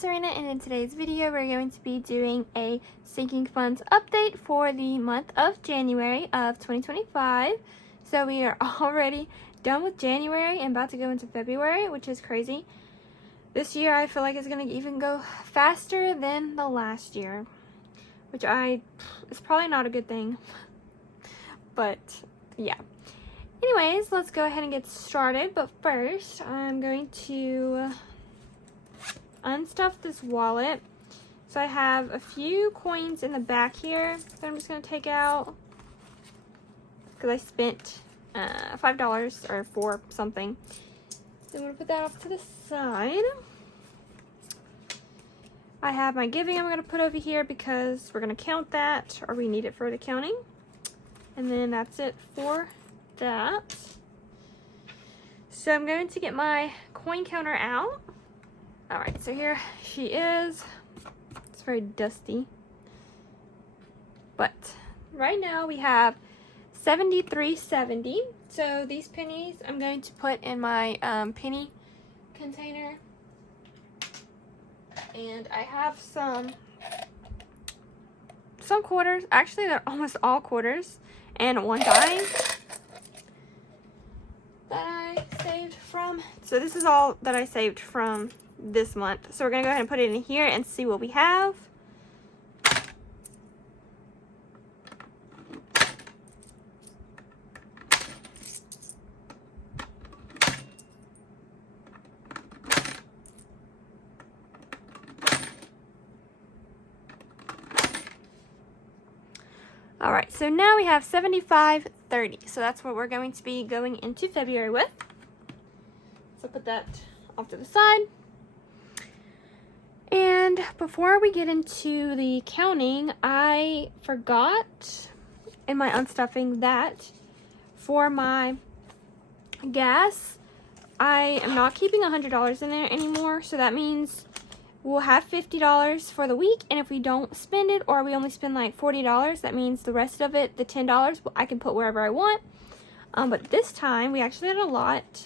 Sarina, and in today's video we're going to be doing a sinking funds update for the month of January of 2025. So we are already done with January and about to go into February, which is crazy. This year I feel like it's going to even go faster than the last year, which is probably not a good thing, but yeah. Anyways, let's go ahead and get started, but first I'm going to unstuff this wallet. So I have a few coins in the back here that I'm just going to take out because I spent $5 or $4 something. So I'm going to put that off to the side. I have my giving I'm going to put over here because we're going to count that, or we need it for the counting. And then that's it for that. So I'm going to get my coin counter out. Alright, so here she is. It's very dusty. But right now we have 73.70. So these pennies I'm going to put in my penny container. And I have some quarters. Actually, they're almost all quarters. And one dime that I saved from. So this is all that I saved from this month. So we're going to go ahead and put it in here and see what we have. Alright, so now we have 75.30. So that's what we're going to be going into February with. So put that off to the side. And before we get into the counting, I forgot in my unstuffing that for my gas, I am not keeping $100 in there anymore. So that means we'll have $50 for the week. And if we don't spend it, or we only spend like $40, that means the rest of it, the $10, I can put wherever I want. But this time we actually had a lot.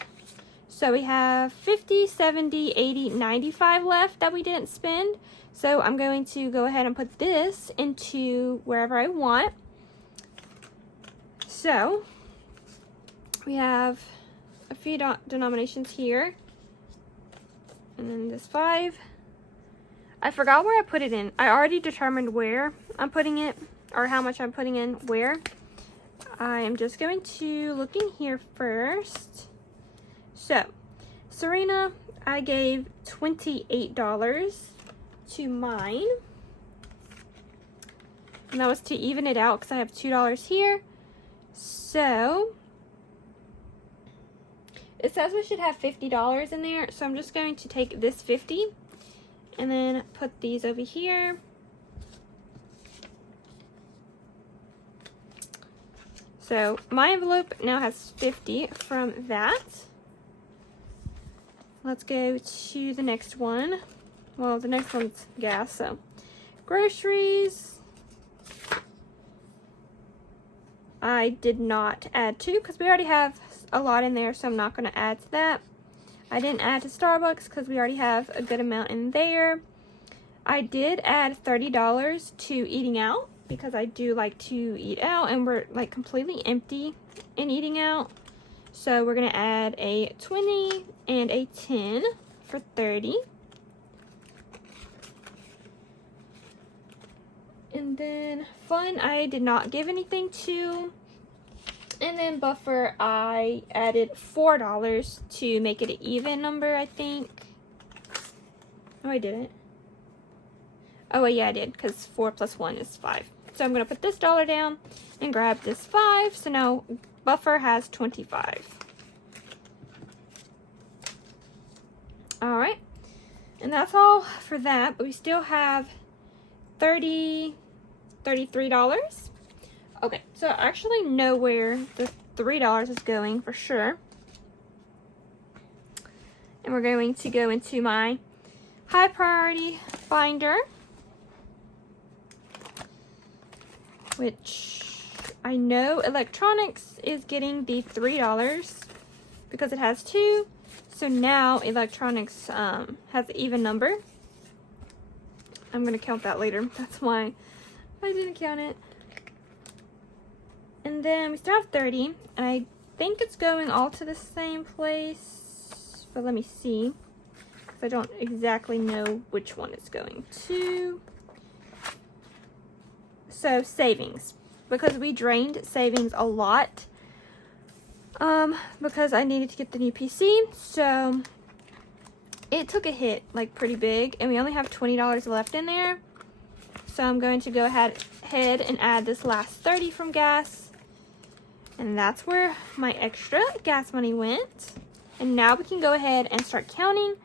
So we have 50, 70, 80, 95 left that we didn't spend. So I'm going to go ahead and put this into wherever I want. So we have a few denominations here. And then this 5. I forgot where I put it in. I already determined where I'm putting it, or how much I'm putting in where. I am just going to look in here first. So, Sarina, I gave $28 to mine. And that was to even it out because I have $2 here. So, it says we should have $50 in there. So, I'm just going to take this 50 and then put these over here. So, my envelope now has 50 from that. Let's go to the next one. Well, the next one's gas, so groceries. I did not add to because we already have a lot in there, so I'm not going to add to that. I didn't add to Starbucks because we already have a good amount in there. I did add $30 to eating out because I do like to eat out, and we're like completely empty in eating out. So we're going to add a 20 and a 10 for 30. And then fun, I did not give anything to. And then buffer, I added $4 to make it an even number, I think. Oh, I didn't. Oh, yeah, I did, because 4 plus 1 is 5. So I'm going to put this dollar down and grab this 5. So now buffer has 25. Alright. And that's all for that. But we still have $33. Okay. So I actually know where the $3 is going for sure. And we're going to go into my high priority binder, which I know electronics is getting the $3 because it has 2. So now electronics has an even number. I'm gonna count that later. That's why I didn't count it. And then we still have 30, and I think it's going all to the same place, but let me see, because I don't exactly know which one it's going to. So savings, because we drained savings a lot, because I needed to get the new PC, so it took a hit, like pretty big, and we only have $20 left in there. So I'm going to go ahead and add this last 30 from gas. And that's where my extra gas money went. And now we can go ahead and start counting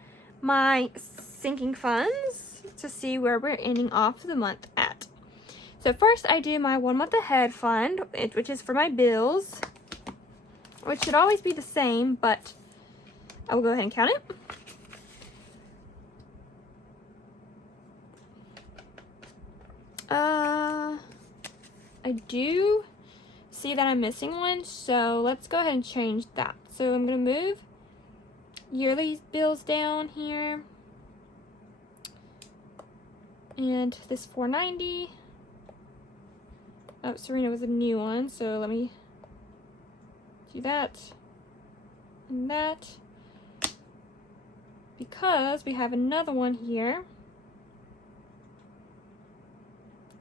my sinking funds to see where we're ending off the month at. So first I do my 1 month ahead fund, which is for my bills, which should always be the same, but I will go ahead and count it. I do see that I'm missing one, so let's go ahead and change that. So I'm going to move yearly bills down here, and this $4.90. Oh, Sarina was a new one, so let me do that and that, because we have another one here.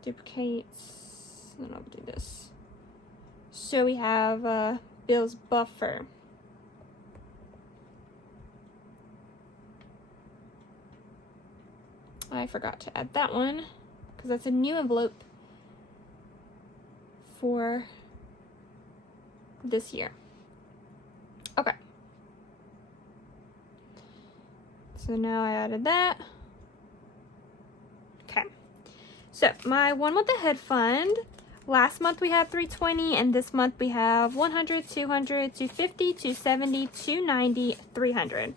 Duplicates, and I'll do this. So we have bills buffer. I forgot to add that one because that's a new envelope for this year. Okay. So now I added that. Okay. So my 1 month ahead fund, last month we had $320, and this month we have $100, $200, $250, $270, $290, $300.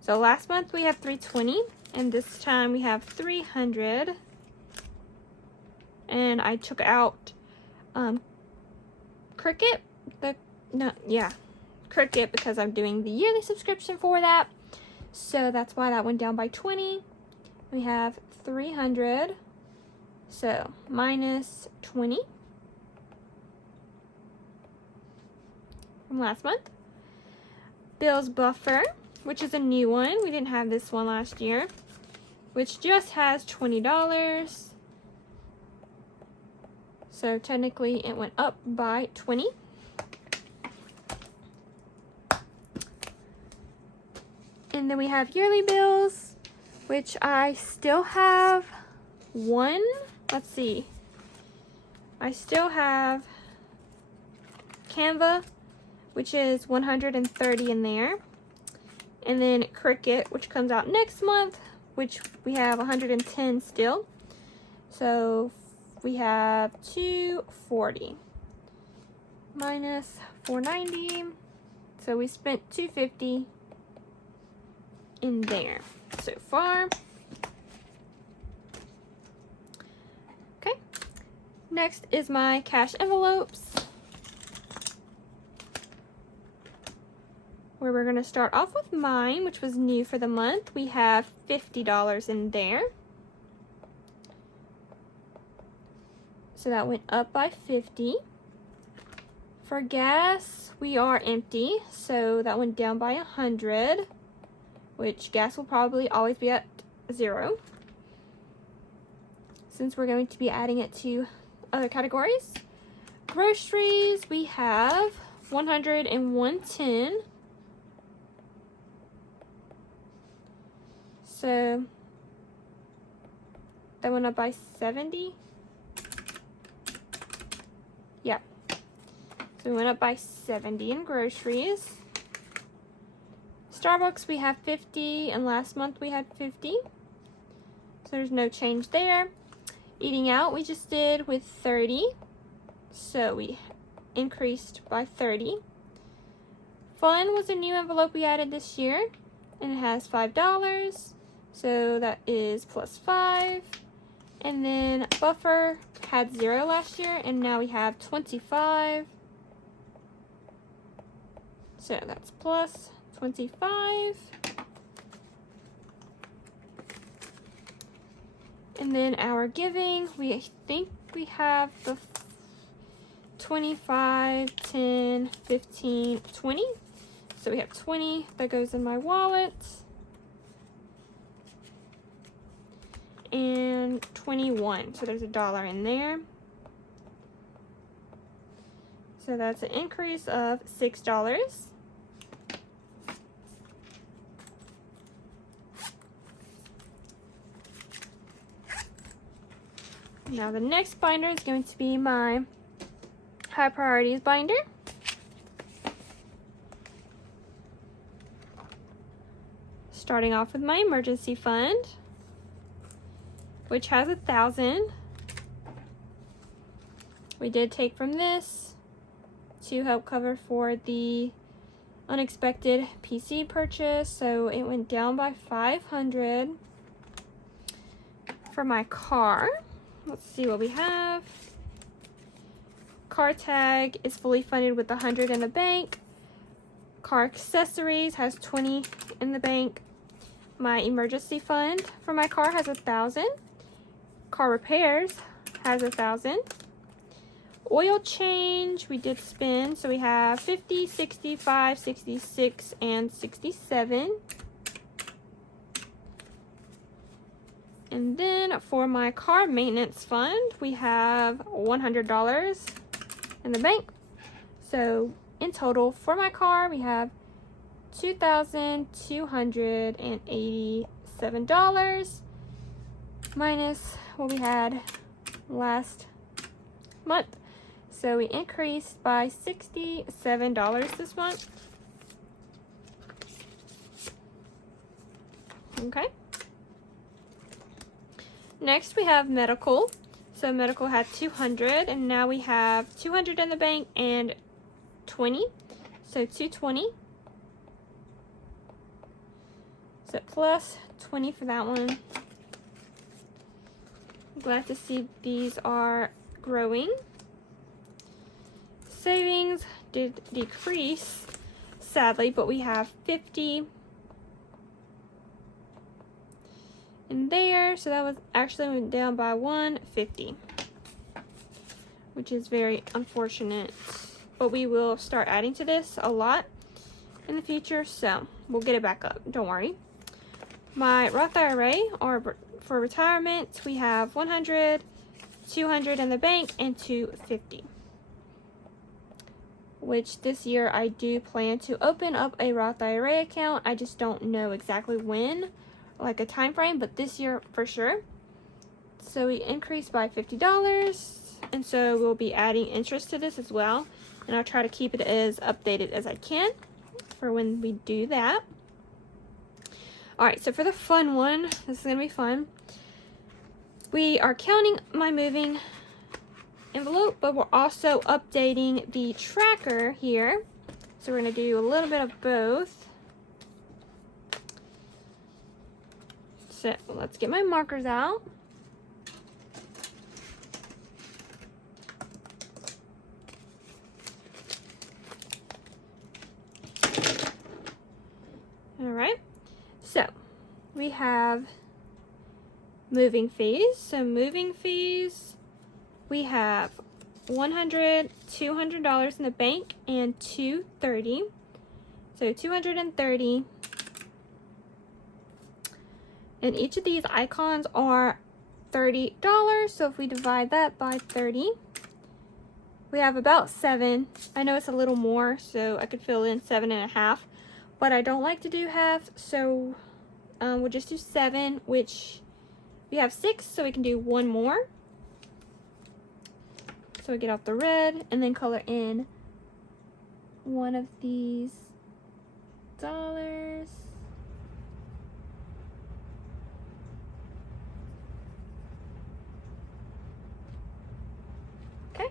So last month we have $320, and this time we have $300. And I took out Cricket, Cricket, because I'm doing the yearly subscription for that. So that's why that went down by 20. We have 300. So minus 20 from last month. Bills buffer, which is a new one. We didn't have this one last year, which just has $20. So technically it went up by 20. And then we have yearly bills, which I still have one. Let's see. I still have Canva, which is 130 in there. And then Cricut, which comes out next month, which we have 110 still. So we have 240 minus 490. So we spent 250 in there so far. Okay, next is my cash envelopes, where we're going to start off with mine, which was new for the month. We have $50 in there. So that went up by 50. For gas, we are empty, so that went down by 100, which gas will probably always be at 0, since we're going to be adding it to other categories. Groceries, we have 100 and 110. So that went up by 70. Yep. So we went up by 70 in groceries. Starbucks, we have 50, and last month we had 50. So there's no change there. Eating out, we just did with 30. So we increased by 30. Fun was a new envelope we added this year, and it has $5. So that is plus 5. And then buffer had 0 last year, and now we have 25. So that's plus 25. And then our giving, I think we have the 25, 10, 15, 20. So we have 20 that goes in my wallet. And 21, so there's $1 in there. So that's an increase of $6. Now the next binder is going to be my high priorities binder. Starting off with my emergency fund, which has 1,000. We did take from this to help cover for the unexpected PC purchase, so it went down by 500. For my car, let's see what we have. Car tag is fully funded with 100 in the bank. Car accessories has 20 in the bank. My emergency fund for my car has 1,000. Car repairs has 1,000. Oil change we did spend, so we have 50, 65, 66, and 67. And then for my car maintenance fund, we have $100 in the bank. So in total for my car, we have $2,287 minus what we had last month. So we increased by $67 this month. Okay. Next we have medical. So medical had 200 and now we have 200 in the bank and 20. So 220. So plus 20 for that one. I'm glad to see these are growing. Savings did decrease, sadly, but we have 50 in there, so that was actually went down by 150, which is very unfortunate, but we will start adding to this a lot in the future, so we'll get it back up, don't worry. My Roth IRA, or for retirement, we have 100, 200 in the bank, and 250. Which this year I do plan to open up a Roth IRA account. I just don't know exactly when, like a time frame, but this year for sure. So we increased by $50, and so we'll be adding interest to this as well. And I'll try to keep it as updated as I can for when we do that. Alright, so for the fun one, this is going to be fun. We are counting my moving envelope, but we're also updating the tracker here. So we're going to do a little bit of both. So let's get my markers out. Alright, so we have moving fees. So moving fees, we have $100, $200 in the bank, and $230. So $230. And each of these icons are $30. So if we divide that by 30, we have about 7. I know it's a little more, so I could fill in 7.5. But I don't like to do half, so we'll just do 7, which we have 6, so we can do one more. So we get off the red and then color in one of these dollars. Okay.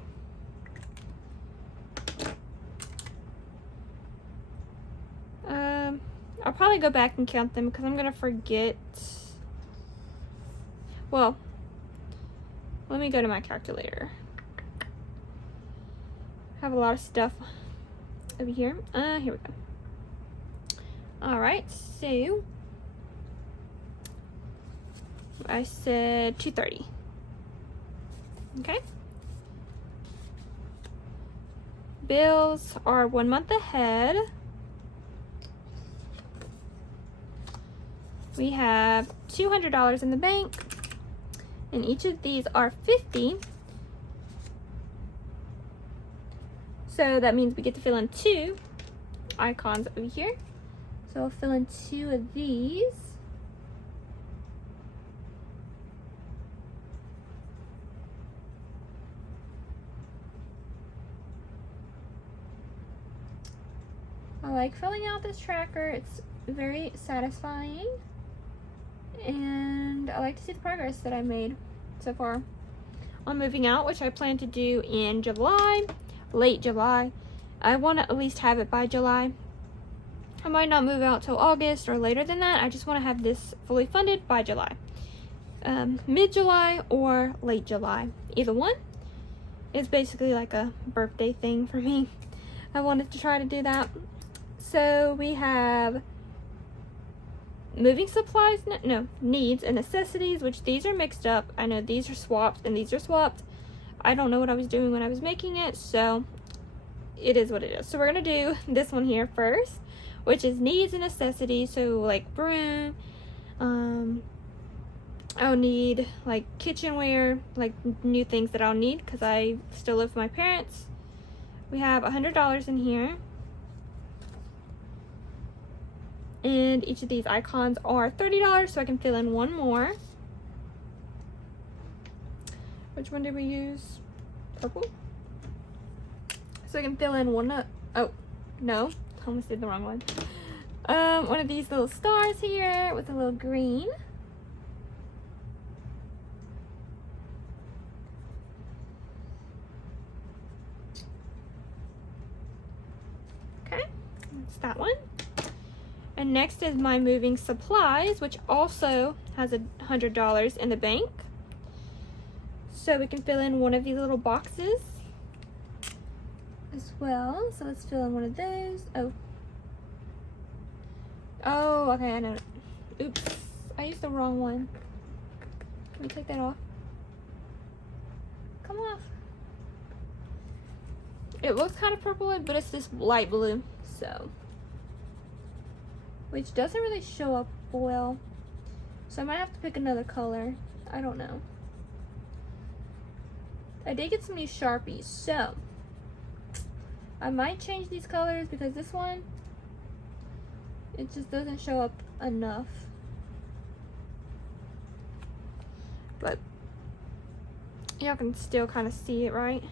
I'll probably go back and count them because I'm gonna forget. Well, let me go to my calculator. I have a lot of stuff over here. Here we go. Alright, so I said 2:30. Okay. Bills are 1 month ahead. We have $200 in the bank, and each of these are 50. So that means we get to fill in 2 icons over here. So I'll fill in 2 of these. I like filling out this tracker. It's very satisfying. And I like to see the progress that I made so far on moving out, which I plan to do in July, late July. I want to at least have it by July. I might not move out till August or later than that. I just want to have this fully funded by July. Mid-July or late July. Either one. It's basically like a birthday thing for me. I wanted to try to do that. So we have moving supplies, no, needs and necessities, which these are mixed up. I know these are swapped and these are swapped. I don't know what I was doing when I was making it, so it is what it is. So we're gonna do this one here first, which is needs and necessities. So like broom, I'll need like kitchenware, like new things that I'll need because I still live with my parents. We have $100 in here. And each of these icons are $30, so I can fill in 1 more. Which one did we use? Purple? So I can fill in one, oh, no, I almost did the wrong one. One of these little stars here with a little green. Okay, that's that one. And next is my moving supplies, which also has $100 in the bank. So we can fill in one of these little boxes as well. So let's fill in one of those. Oh, okay, I know. Oops, I used the wrong one. Let me take that off. Come off. It looks kind of purple, but it's this light blue, so. Which doesn't really show up well. So I might have to pick another color. I don't know. I did get some new Sharpies, so I might change these colors because this one, it just doesn't show up enough. But y'all can still kind of see it, right?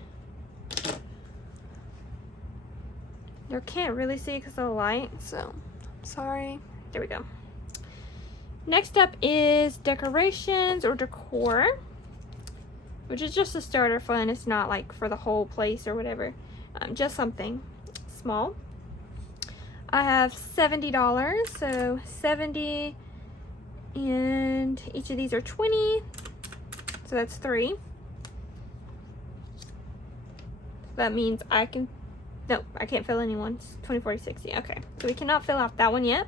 You can't really see it because of the light, so sorry. There we go. Next up is decorations or decor, which is just a starter fund. It's not like for the whole place or whatever. Just something small. I have $70, so 70, and each of these are 20, so that's 3. That means I can, no, I can't fill anyone. It's 20, 40, 60. Okay, so we cannot fill out that one yet.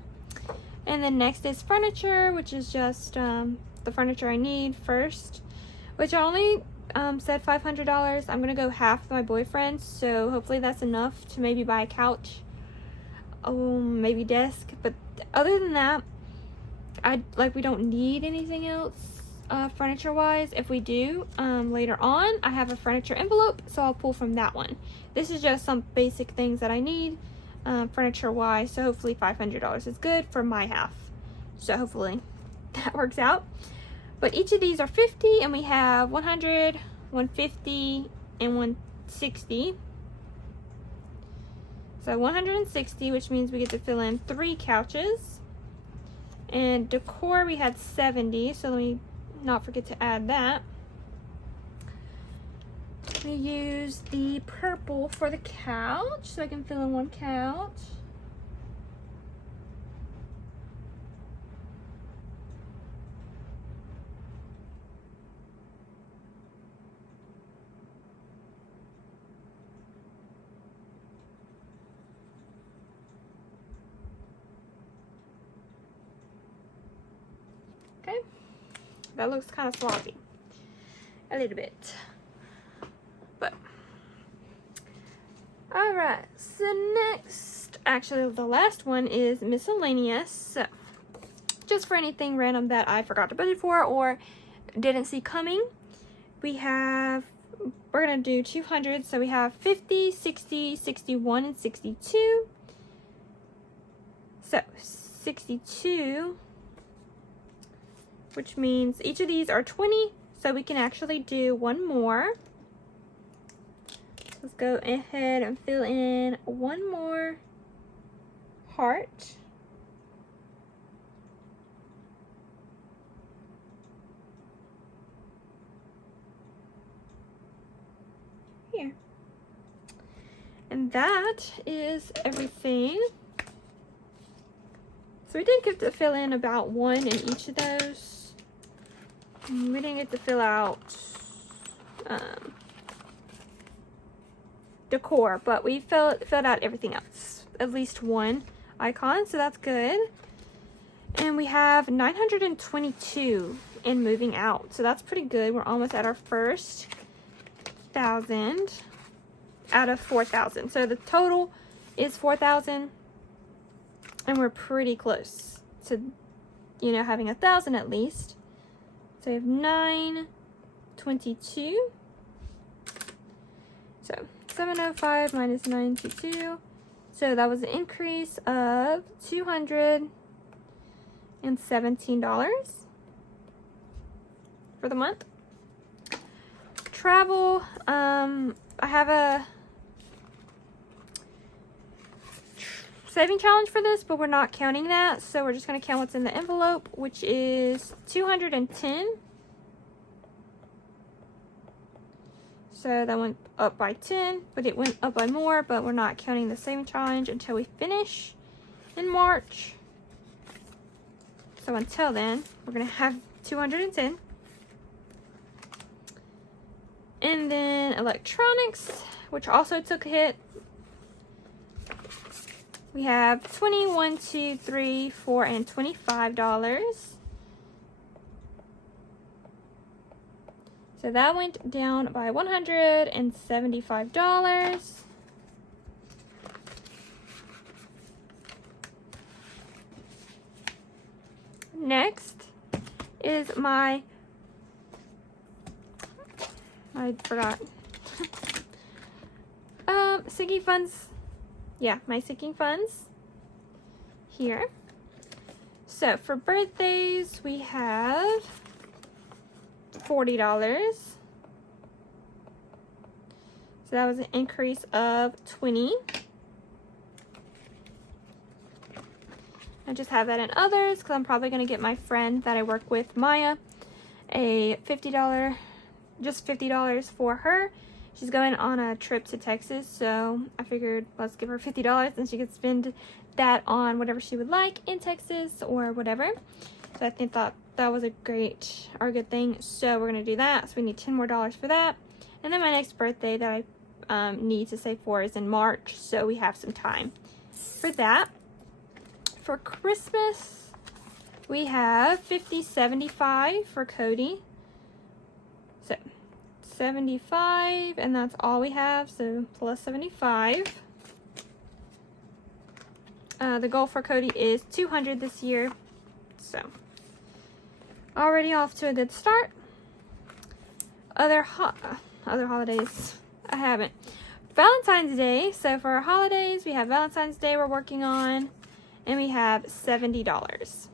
And then next is furniture, which is just the furniture I need first, which I only said $500. I'm gonna go half with my boyfriend, so hopefully that's enough to maybe buy a couch, maybe desk. But other than that, we don't need anything else furniture wise. If we do later on, I have a furniture envelope, so I'll pull from that one. This is just some basic things that I need furniture wise, so hopefully $500 is good for my half, so hopefully that works out. But each of these are 50, and we have 100, 150, and 160. So 160, which means we get to fill in 3 couches. And decor, we had 70, so let me not forget to add that. We use the purple for the couch, so I can fill in 1 couch. Okay, That looks kind of sloppy. A little bit. But alright, so next, actually the last one is miscellaneous. So just for anything random that I forgot to budget for or didn't see coming, we're gonna do 200. So we have 50, 60, 61, and 62. So 62, which means each of these are 20, so we can actually do one more. Let's go ahead and fill in one more heart. Here. And that is everything. So we did get to fill in about one in each of those. We didn't get to fill out decor, but we filled out everything else. At least one icon, so that's good. And we have 922 in moving out, so that's pretty good. We're almost at our first 1,000 out of 4,000. So the total is 4,000. And we're pretty close to, you know, having 1,000 at least. So we have 922. So 705 minus 922. So that was an increase of $217 for the month. Travel, I have a saving challenge for this, but we're not counting that, so we're just going to count what's in the envelope, which is 210. So that went up by 10, but it went up by more, but we're not counting the saving challenge until we finish in March. So until then, we're going to have 210. And then electronics, which also took a hit. We have 21, 2, 3, 4, and $25. So that went down by $175. Next is I forgot. Sinking funds. Yeah, my sinking funds here. So for birthdays, we have $40. So that was an increase of 20. I just have that in others because I'm probably going to get my friend that I work with, Maya, a $50, just $50 for her. She's going on a trip to Texas, so I figured let's give her $50 and she could spend that on whatever she would like in Texas or whatever. So I thought that was a good thing. So we're going to do that. So we need $10 more for that. And then my next birthday that I need to save for is in March, so we have some time for that. For Christmas, we have $50.75 for Cody. So 75, and that's all we have, so plus 75. The goal for Cody is 200 this year, so already off to a good start. Other holidays, I haven't. Valentine's Day, so for our holidays, we have Valentine's Day we're working on, and we have $70.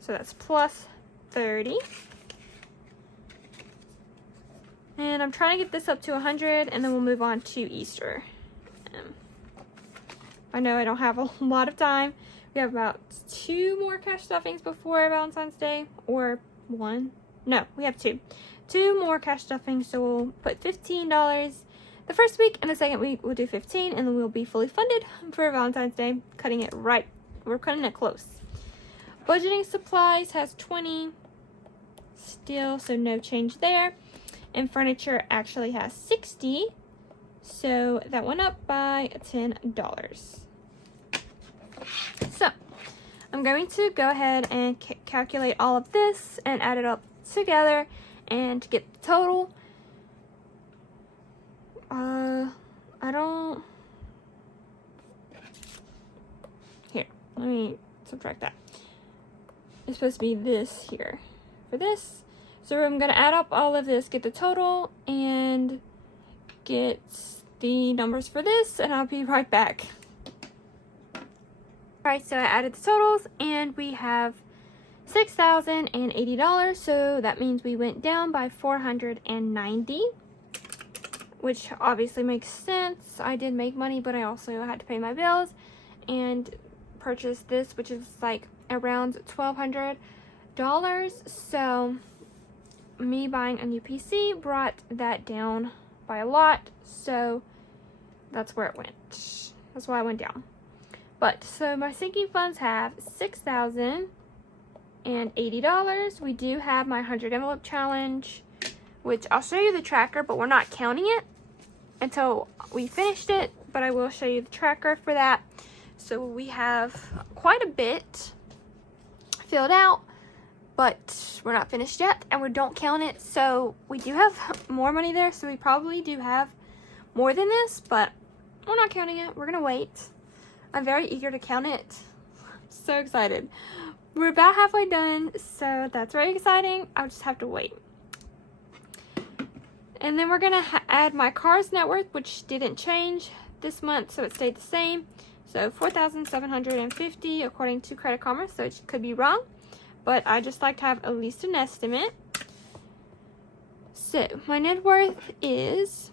So that's plus 30. And I'm trying to get this up to 100, and then we'll move on to Easter. I know I don't have a lot of time. We have about 2 more cash stuffings before Valentine's Day, or 1. No, we have 2. 2 more cash stuffings, so we'll put $15 the first week, and the second week we'll do 15, and then we'll be fully funded for Valentine's Day. Cutting it right. We're cutting it close. Budgeting supplies has 20 still, so no change there. And furniture actually has 60, so that went up by $10. So I'm going to go ahead and calculate all of this and add it up together and to get the total. Here, let me subtract that. It's supposed to be this here for this. So I'm going to add up all of this, get the total, and get the numbers for this, and I'll be right back. Alright, so I added the totals, and we have $6,080, so that means we went down by $490, which obviously makes sense. I did make money, but I also had to pay my bills and purchase this, which is like around $1,200. So me buying a new PC brought that down by a lot, so that's where it went. That's why it went down. But so my sinking funds have $6,080. We do have my 100 envelope challenge, which I'll show you the tracker, but we're not counting it until we finished it, but I will show you the tracker for that. So we have quite a bit filled out, but we're not finished yet, and we don't count it. So we do have more money there, so we probably do have more than this, but we're not counting it. We're gonna wait. I'm very eager to count it. So excited. We're about halfway done, so that's very exciting. I'll just have to wait. And then we're gonna add my car's net worth, which didn't change this month, so it stayed the same. So $4,750 according to Credit Karma, so it could be wrong, but I just like to have at least an estimate. So my net worth is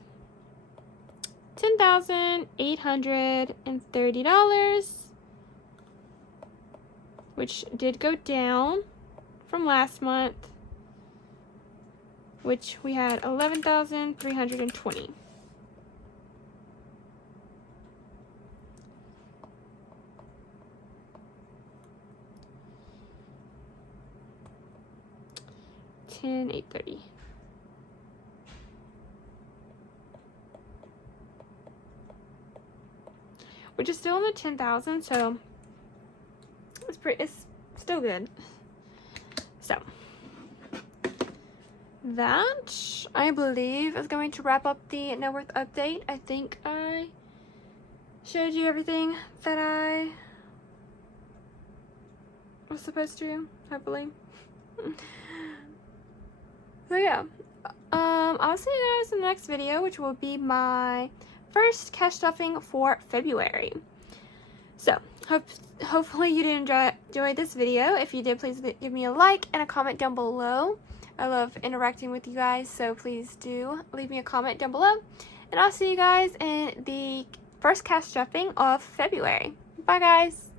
$10,830, which did go down from last month, which we had $11,320. $10,830. Which is still in the 10,000, so it's still good. So that, I believe, is going to wrap up the net worth update. I think I showed you everything that I was supposed to, hopefully. So yeah, I'll see you guys in the next video, which will be my first cash stuffing for February. So hopefully you did enjoy this video. If you did, please give me a like and a comment down below. I love interacting with you guys, so please do leave me a comment down below, and I'll see you guys in the first cash stuffing of February. Bye guys.